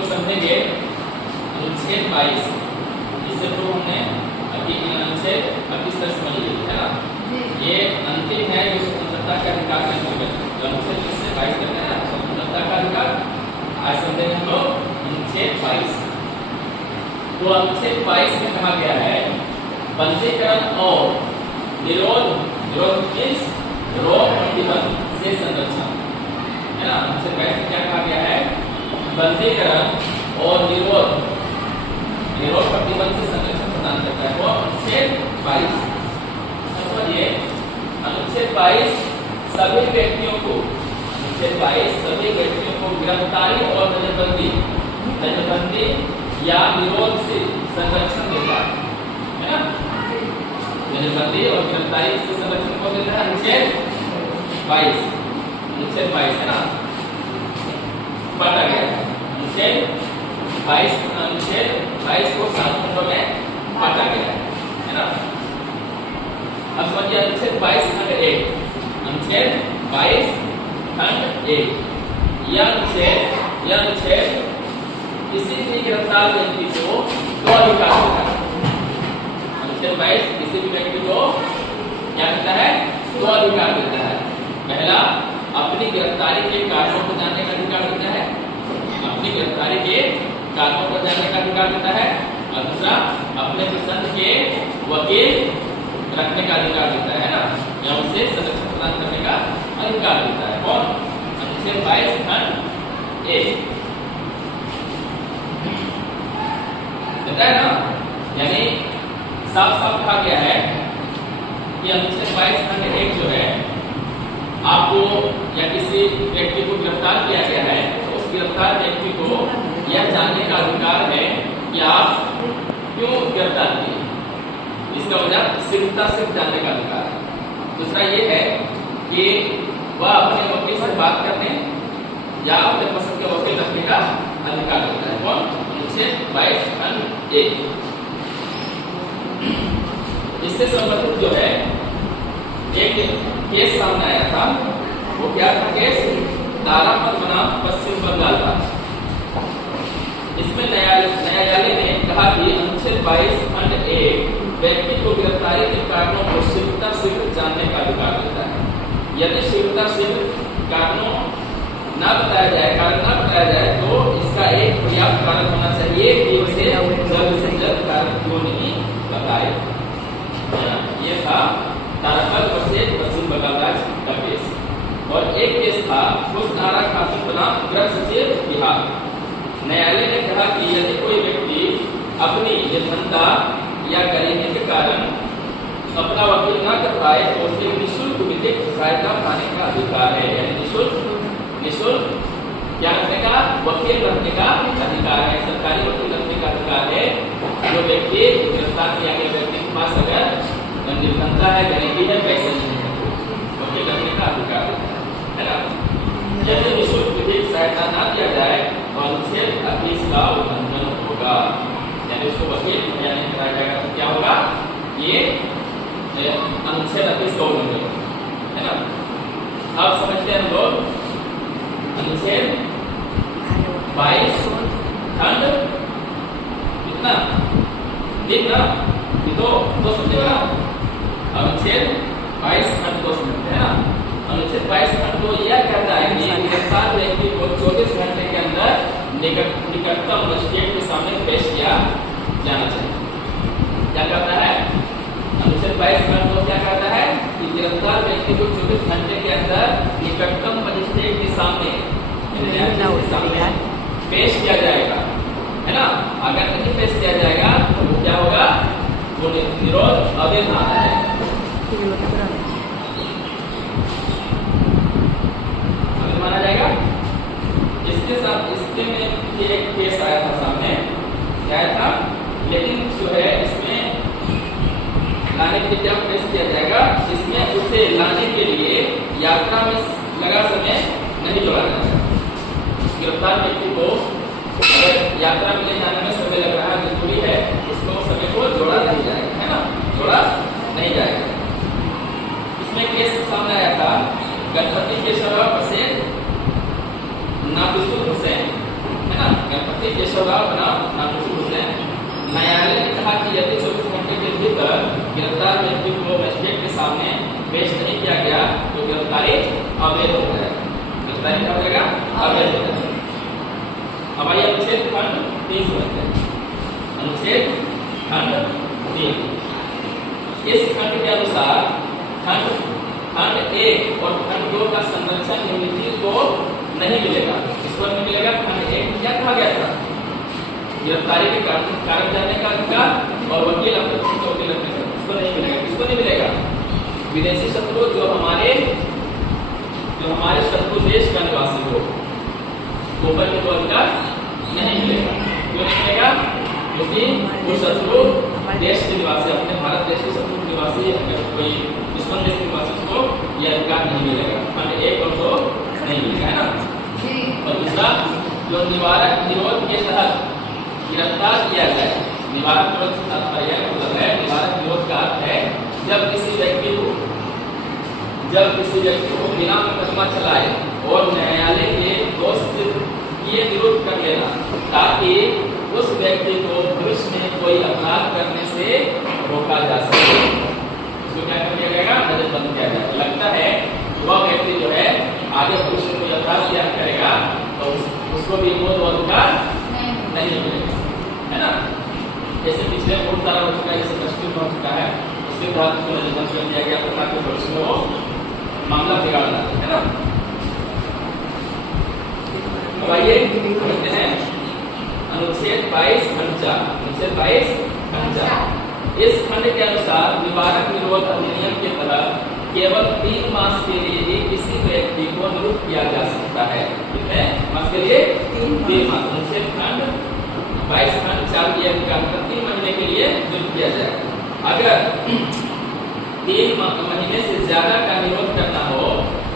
लोग समझेंगे अनुच्छेद 22, इससे तो हमने अभी अनुच्छेद 25 तक समझ लिया है ना। ये अंतिम है जो स्वतंत्रता का अधिकार के अंतर्गत जो अनुच्छेद 20 से 22 तक है ना, स्वतंत्रता का अधिकार। आज समझेंगे हम लोग अनुच्छेद 22। तो अनुच्छेद 22 में कहा गया है बंदीकरण और निरोध, निरोध मींस रोक प्रतिबंध से संरक्षण है ना। अनुच्छेद 22 में क्या कहा गया है? बंदीकरण और निरोध, निरोध प्रतिबंध से संरक्षण प्रदान करता है वो अनुच्छेद 22। समझिए अनुच्छेद 22 सभी व्यक्तियों को, अनुच्छेद 22 सभी व्यक्तियों को गिरफ्तारी और नजरबंदी या विरोध से संरक्षण देता है ना। नजरबंदी और गिरफ्तारी से संरक्षण को देता है अनुच्छेद 22, अनुच्छेद 22 है ना। बांटा गया है अनुच्छेद 22, अनुच्छेद 22 को 7 खंडों में बांटा गया है ना। अब समझिए अनुच्छेद 22 खंड 1, अनुच्छेद 22 खंड 1 यह अनुच्छेद किसी भी गिरफ्तार व्यक्ति को दो अधिकार देता है। अनुच्छेद 22 किसी भी व्यक्ति को क्या देता है? दो अधिकार देता है। पहला, अपनी गिरफ्तारी के कारणों को जानने का अधिकार देता है, अपनी गिरफ्तारी के कारणों को जानने का अधिकार देता है। और दूसरा, अपने पसंद के वकील रखने का अधिकार देता है ना, या उसे संरक्षण प्रदान करने का अधिकार देता है। कौन? अनुच्छेद 22 खंड 1 देता है ना। यानी साफ साफ कहा गया है कि अनुच्छेद 22 खंड 1 जो है आपको या किसी व्यक्ति को गिरफ्तार किया गया है तो उस गिरफ्तार व्यक्ति को यह जानने का अधिकार है कि आप क्यों गिरफ्तार किए, इसका वजह सिर्फ जानने का अधिकार है। दूसरा ये है कि वह अपने वकील से बात करने या अपने पसंद के वकील रखने का अधिकार देता है। कौन? अनुच्छेद 22 खंड 1। इससे संबंधित जो है एक केस सामने आया था, वो क्या था केस? तारा पद्मनाभ पश्चिम बंगाल का। इसमें न्यायालय ने कहा कि अनुच्छेद 22 खंड 1 व्यक्ति को गिरफ्तारी के कारणों को शीघ्र जानने का अधिकार देता है। यदि शीघ्र कारणों न बताया जाए तो इसका एक पर्याप्त कारण होना चाहिए कि उसे जल्द से जल्द कारण क्यों नहीं बताए। ये था तारापद वर्सेस पश्चिम बंगाल का केस। और एक केस था खुशनारा खातून बनाम गृह सचिव बिहार। न्यायालय ने कहा कि यदि कोई व्यक्ति अपनी निर्धनता या गरीबी के कारण अपना वकील न कर पाए तो उसे निःशुल्क विधिक सहायता पाने का अधिकार है। यानी निःशुल्क क्या रखने का? वकील रखने का अधिकार है, सरकारी वकील रखने का अधिकार है। जो व्यक्ति गिरफ्तार किया गया व्यक्ति के पास अगर निर्धनता है, गरीबी है, पैसे नहीं है, वकील रखने का अधिकार है ना। यदि निःशुल्क विधिक सहायता न दिया जाए तो अनुच्छेद 28 का उल्लंघन होगा, यानी उसको वकील मुहैया नहीं कराया जाएगा तो क्या होगा? ये अनुच्छेद 28 का उल्लंघन है ना। अब समझते हैं हम लोग अनुच्छेद 22 खंड कितना? कितना? दो समझेगा। अनुच्छेद 22 खंड 2 समझते हैं ना। अनुच्छेद 22 खंड 2 यह कहता है कि गिरफ्तार व्यक्ति को 24 घंटे के अंदर निकटतम मजिस्ट्रेट के सामने पेश किया जाना चाहिए। क्या कहता है अनुच्छेद 22 खंड 2? क्या कहता है कि गिरफ्तार व्यक्ति को 24 घंटे के अंदर निकटतम मजिस्ट्रेट के सामने पेश किया जाएगा, है ना। अगर नहीं पेश किया जाएगा तो वो क्या होगा? वो निरोध अवैध माना जाएगा। माना जाएगा। इसके साथ इसके में एक केस आया था सामने, क्या आया था? लेकिन जो है इसमें लाने के लिए क्या पेश किया जाएगा? इसमें उसे लाने के लिए यात्रा में लगा समय नहीं जोड़ा जाएगा। गिरफ्तार व्यक्ति को अगर यात्रा में ले जाने में समय लग रहा है, जरूरी है, इसको समय को जोड़ा नहीं जाएगा, है ना, जोड़ा नहीं जाएगा। इसमें केस सामने आया था गणपति केशवराव वर्सेस नाफिसुल हुसैन, है ना। गणपति स्वभाव बना नामुमकिन है। न्यायालय ने कहा कि यदि 24 घंटे के भीतर गिरफ्तार व्यक्ति को मजिस्ट्रेट के सामने पेश नहीं किया गया तो गिरफ्तारी अवैध हो जाएगा। गिरफ्तारी क्या हो जाएगा? अवैध हो जाएगा। अब आइए अनुच्छेद खंड 3 समझते हैं। अनुच्छेद खंड 3, इस खंड के अनुसार खंड 1 और खंड 2 का संरक्षण निम्नलिखित को नहीं मिलेगा। इस पर नहीं मिलेगा। खंड 1 क्या कहा गया था? गिरफ्तारी के कारण जानने का अधिकार और वकील अपने वकील अपने इसको नहीं मिलेगा। किसको नहीं मिलेगा? विदेशी शत्रु जो हमारे शत्रु देश का निवासी हो, वो पर को अधिकार नहीं मिलेगा। क्यों नहीं मिलेगा? क्योंकि वो शत्रु देश के निवासी, अपने भारत देश के शत्रु निवासी, अगर कोई दुश्मन देश के निवासी उसको यह अधिकार नहीं मिलेगा। खंड 1 और 2 नहीं मिलेगा, है ना। और दूसरा, जो निवारक निरोध के तहत गिरफ्तार किया जाए, निवारक निरोध से तात्पर्य मतलब है, निवारक निरोध का अर्थ है जब किसी व्यक्ति को बिना मुकदमा चलाए और न्यायालय के दोष सिद्ध किए विरोध कर लेना, ताकि उस व्यक्ति को भविष्य में कोई अपराध करने से रोका जा सके। उसको क्या कर दिया जाएगा? नजरबंद किया जाएगा। लगता है वह व्यक्ति जो है आगे भविष्य में कोई अपराध किया करेगा तो उसको भी वो अधिकार नहीं मिलेगा, है ना। जैसे पिछले बहुत सारा हो चुका है, जैसे कश्मीर हो चुका है, उसके बाद उसको नजरबंद कर दिया गया ताकि भविष्य में वो मामला बिगाड़ना, है ना। अब आइए देखते हैं अनुच्छेद 22 खंड 4। अनुच्छेद 22 खंड 4, इस खंड के अनुसार निवारक निरोध अधिनियम के तहत केवल 3 मास के लिए ही किसी व्यक्ति को निरुद्ध किया जा सकता है। कितने मास के लिए? 3 मास। अनुच्छेद खंड 22 खंड 4 के अधिकार 3 महीने के लिए निरुद्ध किया जाएगा। अगर 3 महीने से ज्यादा का निरोध करना हो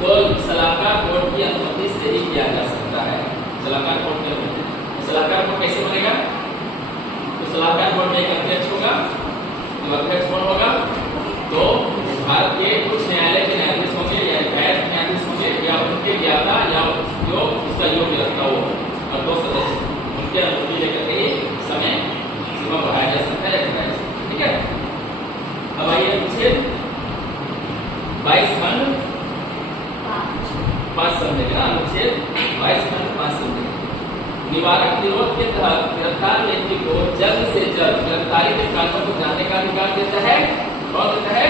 तो सलाहकार कोर्ट की अनुमति से ही किया जा सकता है। सलाहकार कोर्ट की अनुमति। सलाहकार कोर्ट कैसे बनेगा? तो सलाहकार कोर्ट में एक अध्यक्ष होगा। अध्यक्ष कौन होगा? तो भारत के उच्च न्यायालय के न्यायाधीश होंगे या गैर न्यायाधीश होंगे या उनके ज्ञाता या जो उसका योग्य रखता हो, और 2 सदस्य उनके अनुमति लेकर के समय सीमा बढ़ाया जा सकता है। ठीक है। अब आइए अनुच्छेद 22 खंड 5 समझेंगे ना। अनुच्छेद 22 खंड 5 समझेंगे। निवारक निरोध के तहत गिरफ्तार व्यक्ति को जल्द से जल्द गिरफ्तारी के कारणों को जानने का अधिकार देता है। कौन देता है?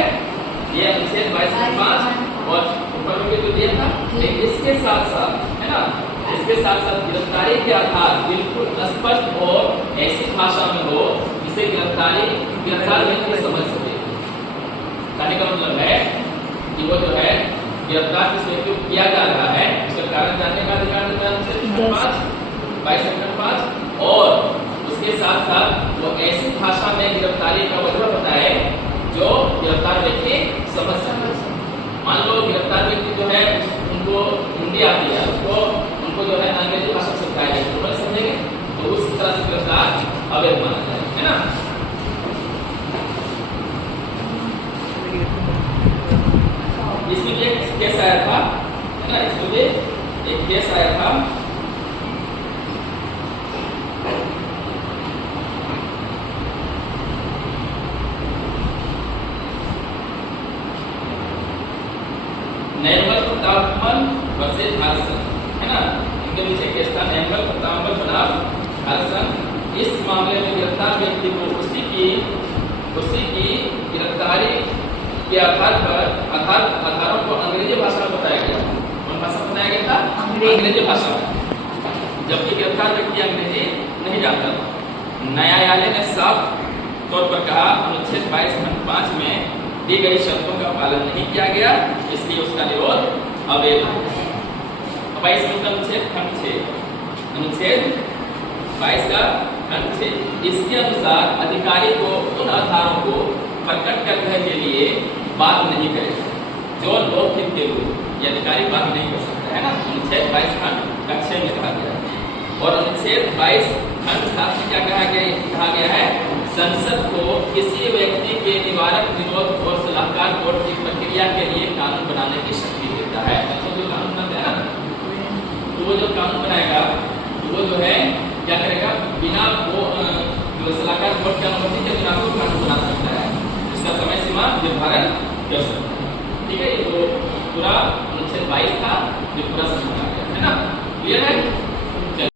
ये अनुच्छेद 22 खंड 5 और ऊपर में जो दिया था। लेकिन इसके साथ साथ, है ना, इसके साथ साथ गिरफ्तारी के आधार बिल्कुल स्पष्ट और ऐसी भाषा में हो जिसे गिरफ्तार व्यक्ति समझ सके। कहने का मतलब है कि वो जो है गिरफ्तार किस व्यक्ति को किया जा रहा है उसका कारण जानने का अधिकार देता है अनुच्छेद 22 खंड 5, और उसके साथ साथ वो ऐसी भाषा में गिरफ्तारी का वजह बताए जो गिरफ्तार व्यक्ति समझ सके। मान लो गिरफ्तार व्यक्ति जो है उनको हिंदी आती है, उनको जो है अंग्रेजी भाषा सिखाई जाए, तो समझेंगे तो उस तरह से गिरफ्तार अवैध माना जाए, है ना। इसके लिए एक केस आया था, है ना, इसके लिए एक केस आया था। निर्मल प्रतापमल वर्सेस हरसन, है ना। इनके पीछे केस था निर्मल प्रतापमल बनाम हरसन। इस मामले में गिरफ्तार व्यक्ति को उसी की गिरफ्तारी के आधार पर आधारों को अंग्रेजी भाषा में बताया गया। कौन भाषा बताया गया था? अंग्रेजी भाषा में, जबकि गिरफ्तार व्यक्ति अंग्रेजी नहीं जानता था। न्यायालय ने साफ तौर पर कहा अनुच्छेद 22 खंड 5 में दी गई शर्तों का पालन नहीं किया गया, इसलिए उसका निरोध अवैध है। 22 अनुच्छेद खंड 6, अनुच्छेद 22 का खंड 6, इसके अनुसार अधिकारी को उन आधारों को प्रकट करने के लिए बात नहीं करेगा जो लोकहित के लिए अधिकारी बात नहीं कर सकता, है ना। अनुच्छेद 22 खंड 6 में कहा गया है। और अनुच्छेद 22 खंड 7 में क्या कहा गया है? संसद को किसी व्यक्ति के निवारक निरोध और सलाहकार कोर्ट की प्रक्रिया के लिए कानून बनाने की शक्ति देता है। तो जो कानून बनता है ना, तो वो जो कानून बनाएगा तो वो जो है क्या करेगा? बिना सलाहकार वोट की अनुमति के बिना कोई कानून बना सकता है, इसका समय सीमा निर्धारण कर सकता है। ठीक है, ये तो पूरा अनुच्छेद 22 था, ये पूरा समझ आ गया है ना, क्लियर है।